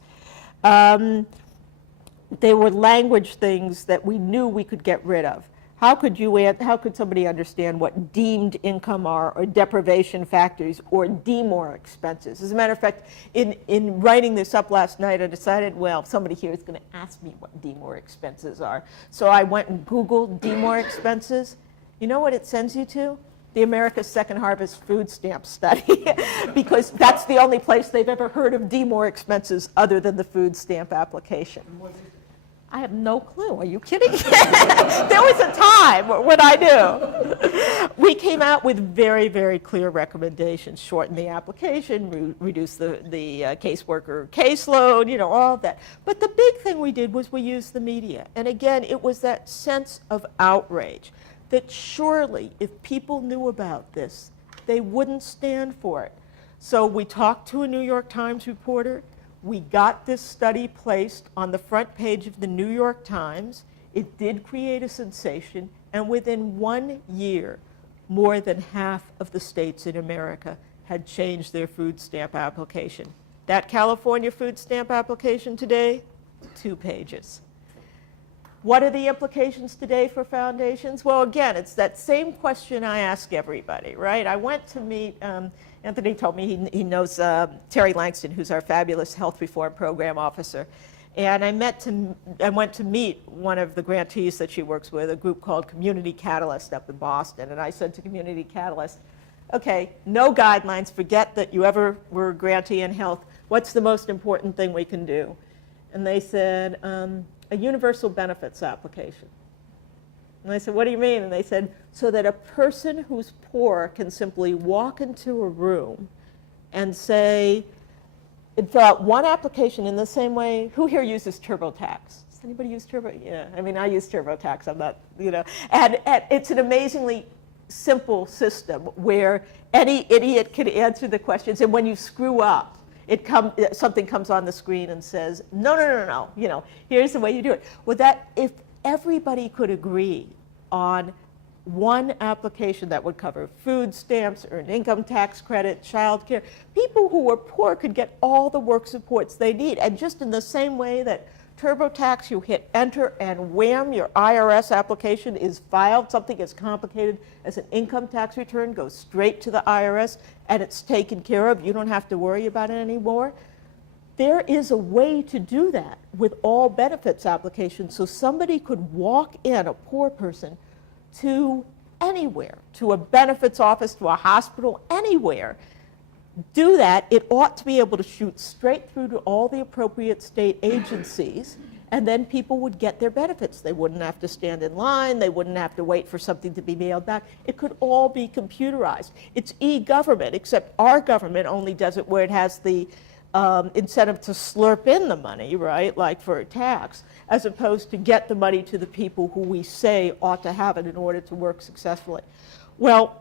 They were language things that we knew we could get rid of. How could somebody understand what deemed income are, or deprivation factors, or DMOR expenses? As a matter of fact, in writing this up last night, I decided, well, somebody here is going to ask me what DMOR expenses are. So I went and Googled DMOR expenses. You know what it sends you to? The America's Second Harvest Food Stamp Study, because that's the only place they've ever heard of DMOR expenses other than the food stamp application. I have no clue. Are you kidding? There was a time when I knew. We came out with very, very clear recommendations. Shorten the application, reduce the caseworker caseload, all of that. But the big thing we did was we used the media. And again, it was that sense of outrage that surely if people knew about this, they wouldn't stand for it. So we talked to a New York Times reporter. We got this study placed on the front page of the New York Times. It did create a sensation, and within 1 year, more than half of the states in America had changed their food stamp application. That California food stamp application today, 2 pages. What are the implications today for foundations? Well, again, it's that same question I ask everybody, right? I went to meet, Anthony told me he knows Terry Langston, who's our fabulous health reform program officer. And I went to meet one of the grantees that she works with, a group called Community Catalyst up in Boston. And I said to Community Catalyst, okay, no guidelines, forget that you ever were a grantee in health. What's the most important thing we can do? And they said, a universal benefits application. And I said, what do you mean? And they said, so that a person who's poor can simply walk into a room and say, fill out one application in the same way. Who here uses TurboTax? Does anybody use Turbo? Yeah, I mean, I use TurboTax. I'm not, and it's an amazingly simple system where any idiot can answer the questions. And when you screw up, something comes on the screen and says, no, here's the way you do it. Well, if everybody could agree on one application that would cover food stamps, earned income tax credit, child care, people who were poor could get all the work supports they need. And just in the same way that TurboTax, you hit enter and wham, your IRS application is filed. Something as complicated as an income tax return goes straight to the IRS and it's taken care of. You don't have to worry about it anymore. there is a way to do that with all benefits applications. So somebody could walk in, a poor person, to anywhere, to a benefits office, to a hospital, anywhere, do that. It ought to be able to shoot straight through to all the appropriate state agencies, and then people would get their benefits. They wouldn't have to stand in line. They wouldn't have to wait for something to be mailed back. It could all be computerized. It's e-government, except our government only does it where it has the incentive to slurp in the money, right, like for a tax, as opposed to get the money to the people who we say ought to have it in order to work successfully. Well,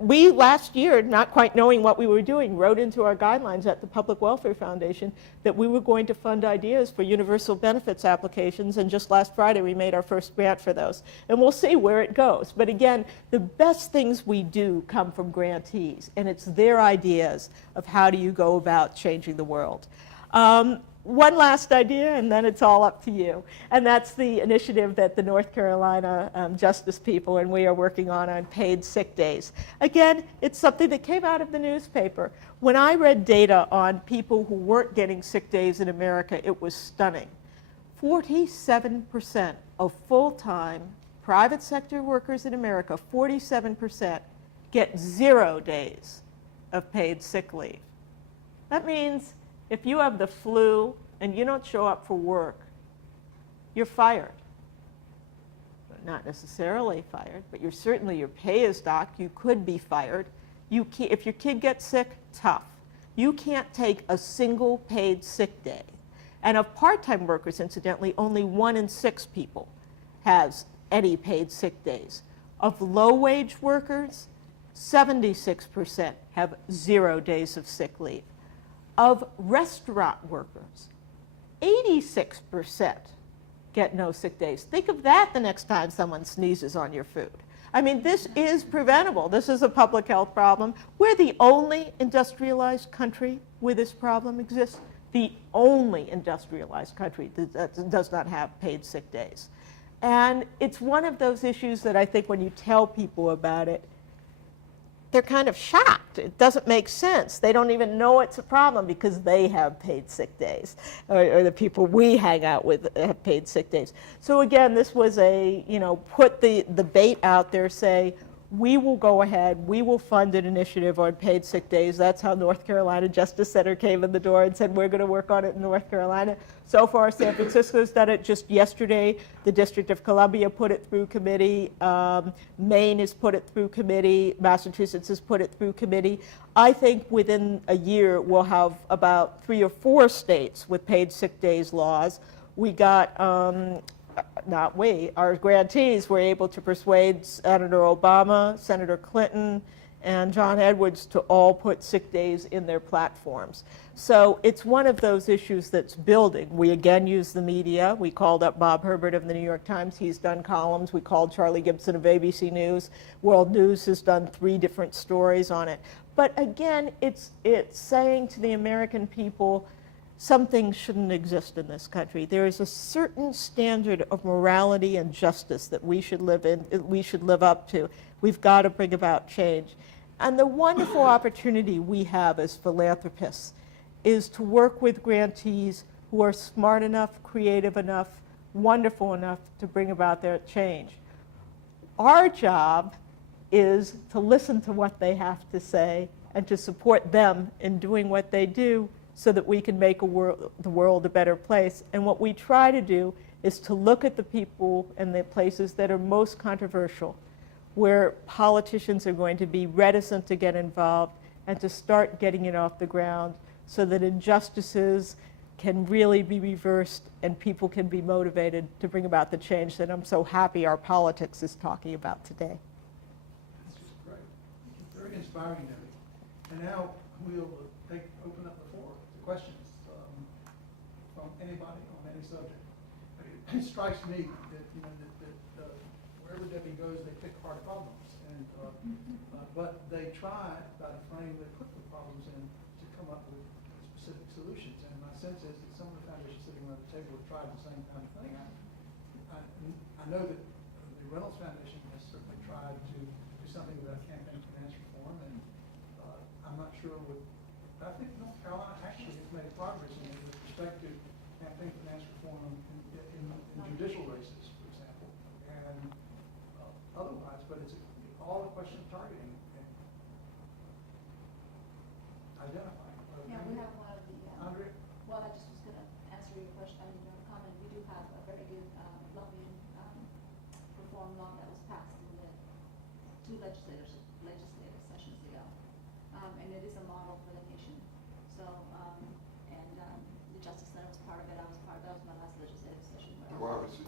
we last year, not quite knowing what we were doing, wrote into our guidelines at the Public Welfare Foundation that we were going to fund ideas for universal benefits applications, and just last Friday we made our first grant for those. And we'll see where it goes. But again, the best things we do come from grantees, and it's their ideas of how do you go about changing the world. One last idea, and then it's all up to you. And that's the initiative that the North Carolina Justice people and we are working on paid sick days. Again, it's something that came out of the newspaper. When I read data on people who weren't getting sick days in America, it was stunning. 47% of full-time private sector workers in America, 47% get 0 days of paid sick leave. That means if you have the flu and you don't show up for work, you're fired. Not necessarily fired, but your pay is docked. You could be fired. If your kid gets sick, tough. You can't take a single paid sick day. And of part-time workers, incidentally, only 1 in 6 people has any paid sick days. Of low-wage workers, 76% have 0 days of sick leave. Of restaurant workers, 86% get no sick days. Think of that the next time someone sneezes on your food. I mean, this is preventable. This is a public health problem. We're the only industrialized country where this problem exists. The only industrialized country that does not have paid sick days. And it's one of those issues that I think when you tell people about it, they're kind of shocked. It doesn't make sense. They don't even know it's a problem because they have paid sick days, or the people we hang out with have paid sick days. So again, this was put the bait out there, say, we will go ahead, we will fund an initiative on paid sick days. That's how North Carolina Justice Center came in the door and said, we're going to work on it in North Carolina. So far, San Francisco's done it. Just yesterday, the District of Columbia put it through committee. Maine has put it through committee. Massachusetts has put it through committee. I think within a year, we'll have about 3 or 4 states with paid sick days laws. We got our grantees were able to persuade Senator Obama, Senator Clinton, and John Edwards to all put sick days in their platforms. So it's one of those issues that's building. We again use the media. We called up Bob Herbert of the New York Times. He's done columns. We called Charlie Gibson of ABC News. World News has done 3 different stories on it. But again, it's saying to the American people, something shouldn't exist in this country. There is a certain standard of morality and justice that we should live up to. We've got to bring about change. And the wonderful opportunity we have as philanthropists is to work with grantees who are smart enough, creative enough, wonderful enough to bring about their change. Our job is to listen to what they have to say and to support them in doing what they do, so that we can make the world a better place. And what we try to do is to look at the people and the places that are most controversial, where politicians are going to be reticent to get involved, and to start getting it off the ground so that injustices can really be reversed and people can be motivated to bring about the change that I'm so happy our politics is talking about today. That's just great. Very inspiring, Debbie. And now we'll open up the floor to questions from anybody on any subject. It strikes me that wherever Debbie goes, they pick hard problems, and but they try, by the frame they put the problems in, to come up with specific solutions. And my sense is that some of the foundations sitting around the table have tried the same kind of thing. I know that the Reynolds Foundation has certainly tried to do something about campaign finance reform, and I'm not sure what. I think North Carolina actually has made progress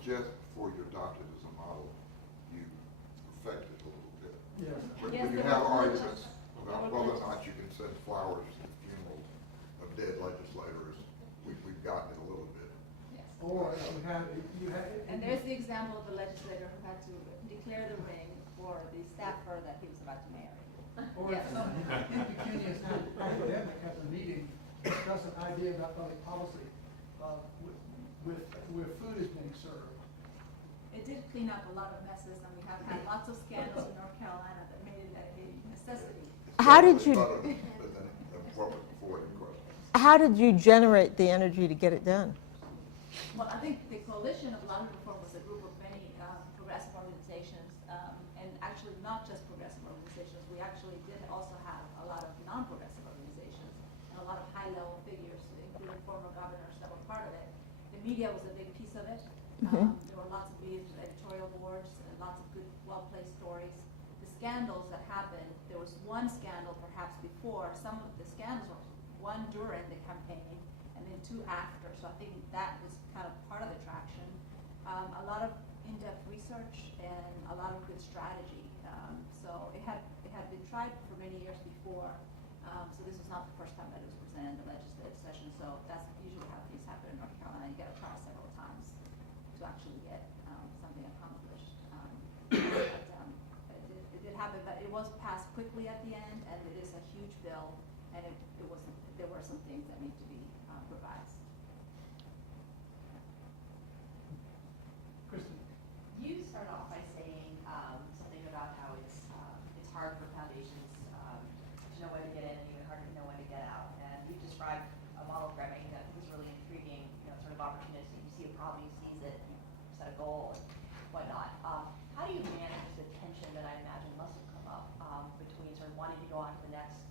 suggest before you adopted as a model, you perfect it a little bit. Yes. When you have arguments about whether or not you can send flowers to the funerals of dead legislators, we've gotten it a little bit. Yes. Or you have. And there's the example of the legislator who had to declare the ring for the staffer that he was about to marry. Or Yes. if some impecunious academic has a meeting, discuss an idea about public policy, where food is being served. It did clean up a lot of messes, and we have had lots of scandals in North Carolina that made it a necessity. How did you- Better than what was before in question. How did you generate the energy to get it done? Well, I think the coalition of Law Reform was a group of many progressive organizations, and actually not just progressive organizations. We actually did also have a lot of non-progressive organizations and a lot of high-level figures, including former governors that were part of it. The media was a big piece of it. There were lots of editorial boards and lots of good, well-placed stories. The scandals that happened, there was one scandal perhaps before. Some of the scandals were one during the campaign and then two after. So I think that was kind of part of the traction. A lot of in-depth research and a lot of good strategy. So it had been tried for many years before. So this was not the first time that it was presented in the legislative session. So that's usually how things happen in North Carolina. You got to try several times to actually get something accomplished. But it did happen, but it was passed quickly at the end, and it is a huge bill, and there were some things that need to be revised. Kristen? You start off by saying something about how it's hard for foundations to know when to get in and even harder to know when to get out. And you described a model programming that I think is really intriguing, sort of opportunistic. You see a problem, you seize it, you set a goal and whatnot. How do you manage the tension that I imagine must have come up between sort of wanting to go on to the next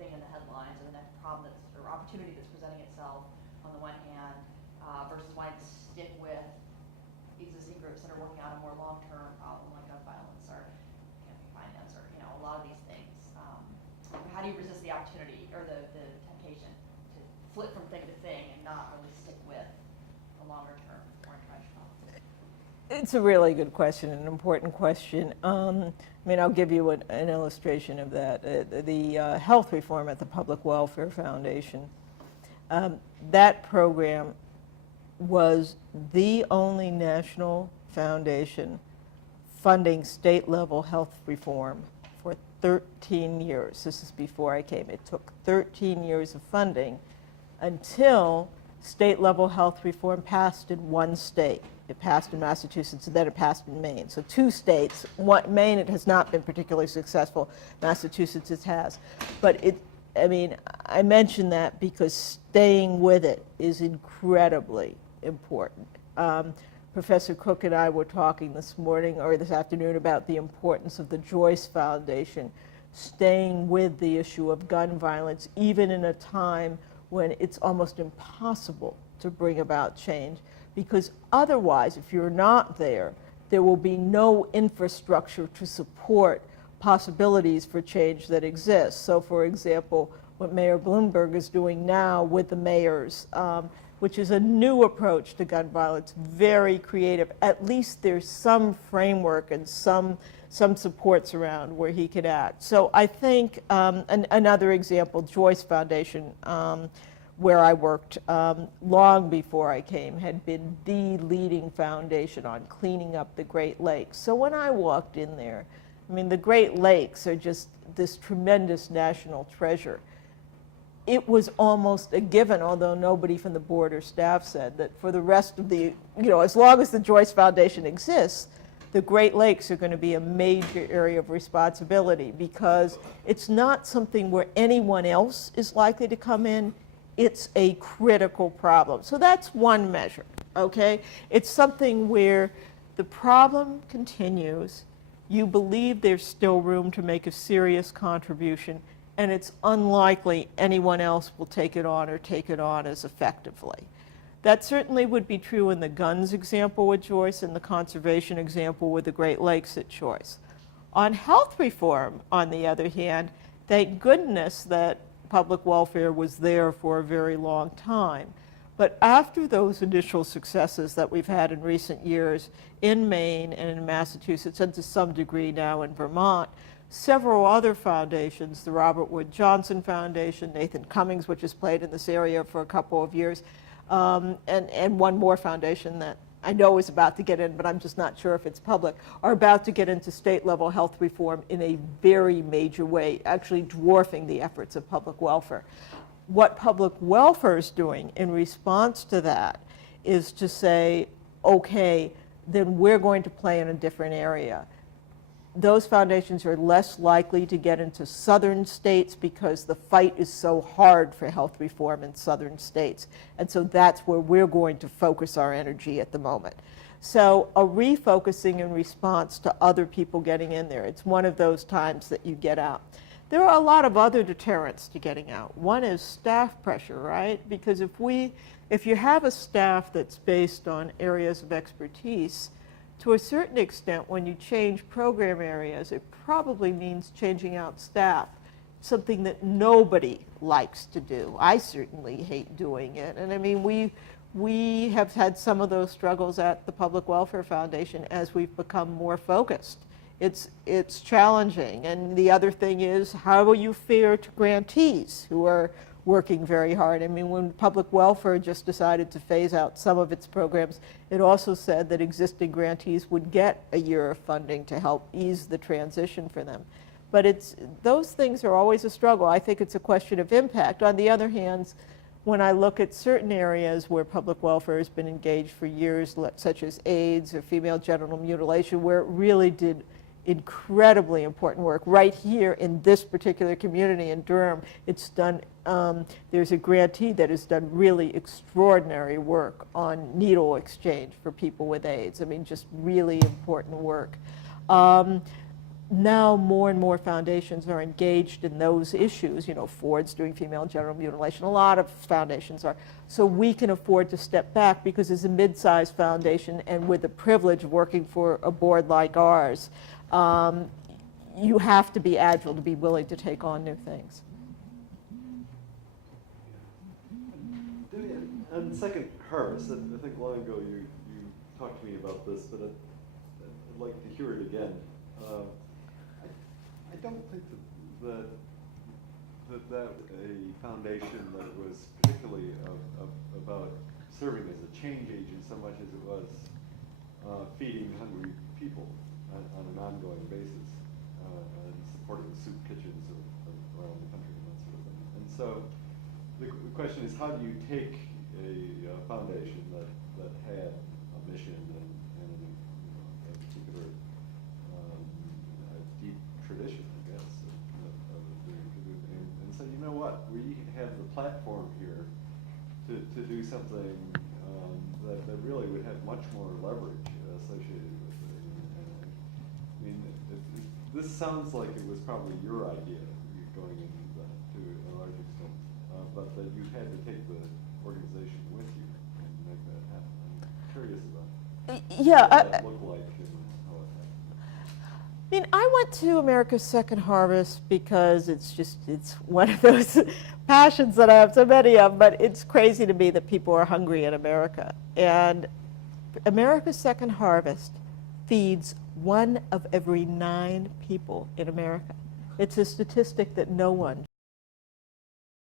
thing in the headlines or the next problem or opportunity that's presenting itself on the one hand versus wanting to stick with existing groups that are working on a more long-term problem like gun violence or campaign finance or a lot of these things. How do you resist the opportunity or the temptation to flip from thing to thing and not really stick with a longer-term, more entrenched problem? It's a really good question, an important question. I'll give you an illustration of that. The health reform at the Public Welfare Foundation, that program was the only national foundation funding state-level health reform for 13 years. This is before I came. It took 13 years of funding until state-level health reform passed in one state. It passed in Massachusetts, and then it passed in Maine. So two states. Maine, it has not been particularly successful. Massachusetts, it has. But I mention that because staying with it is incredibly important. Professor Cook and I were talking this morning or this afternoon about the importance of the Joyce Foundation staying with the issue of gun violence, even in a time when it's almost impossible to bring about change. Because otherwise, if you're not there, there will be no infrastructure to support possibilities for change that exist. So, for example, what Mayor Bloomberg is doing now with the mayors, which is a new approach to gun violence, very creative. At least there's some framework and some supports around where he could act. So I think another example, Joyce Foundation, where I worked long before I came, had been the leading foundation on cleaning up the Great Lakes. So when I walked in there, the Great Lakes are just this tremendous national treasure. It was almost a given, although nobody from the board or staff said that for the rest of the, as long as the Joyce Foundation exists, the Great Lakes are going to be a major area of responsibility because it's not something where anyone else is likely to come in. It's a critical problem. So that's one measure, okay? It's something where the problem continues, you believe there's still room to make a serious contribution, and it's unlikely anyone else will take it on or take it on as effectively. That certainly would be true in the guns example with Joyce and the conservation example with the Great Lakes at Joyce. On health reform, on the other hand, thank goodness that public welfare was there for a very long time. But after those initial successes that we've had in recent years in Maine and in Massachusetts, and to some degree now in Vermont, several other foundations, the Robert Wood Johnson Foundation, Nathan Cummings, which has played in this area for a couple of years, and one more foundation that I know is about to get in, but I'm just not sure if it's public, are about to get into state-level health reform in a very major way, actually dwarfing the efforts of public welfare. What public welfare is doing in response to that is to say, okay, then we're going to play in a different area. Those foundations are less likely to get into southern states because the fight is so hard for health reform in southern states. And so that's where we're going to focus our energy at the moment. So a refocusing in response to other people getting in there. It's one of those times that you get out. There are a lot of other deterrents to getting out. One is staff pressure, right? Because if you have a staff that's based on areas of expertise, to a certain extent, when you change program areas, it probably means changing out staff, something that nobody likes to do. I certainly hate doing it. And I mean, we have had some of those struggles at the Public Welfare Foundation as we've become more focused. It's challenging. And the other thing is, how will you fare to grantees who are working very hard? I mean, when Public Welfare just decided to phase out some of its programs, it also said that existing grantees would get a year of funding to help ease the transition for them. But those things are always a struggle. I think it's a question of impact. On the other hand, when I look at certain areas where public welfare has been engaged for years, such as AIDS or female genital mutilation, where it really did incredibly important work. Right here in this particular community in Durham, it's done, there's a grantee that has done really extraordinary work on needle exchange for people with AIDS. I mean, just really important work. Now more and more foundations are engaged in those issues. You know, Ford's doing female genital mutilation. A lot of foundations are. So we can afford to step back because as a mid-sized foundation and with the privilege of working for a board like ours, you have to be agile to be willing to take on new things. On the second harvest, I think long ago you talked to me about this, but I'd like to hear it again. I don't think that a foundation that was particularly about serving as a change agent so much as it was feeding hungry people on an ongoing basis and supporting the soup kitchens around the country and that sort of thing. And so the question is, how do you take a foundation that had a mission and a particular deep tradition, I guess, of doing and say, you know what, we have the platform here to do something that really would have much more leverage associated with it. I mean, this sounds like it was probably your idea going into that to a large extent, but that you had to take the organization with you and make that happen. I'm curious about what that looked like and how it happened. I mean, I went to America's Second Harvest because it's one of those passions that I have so many of, but it's crazy to me that people are hungry in America. And America's Second Harvest feeds 1 of every 9 people in America. It's a statistic that no one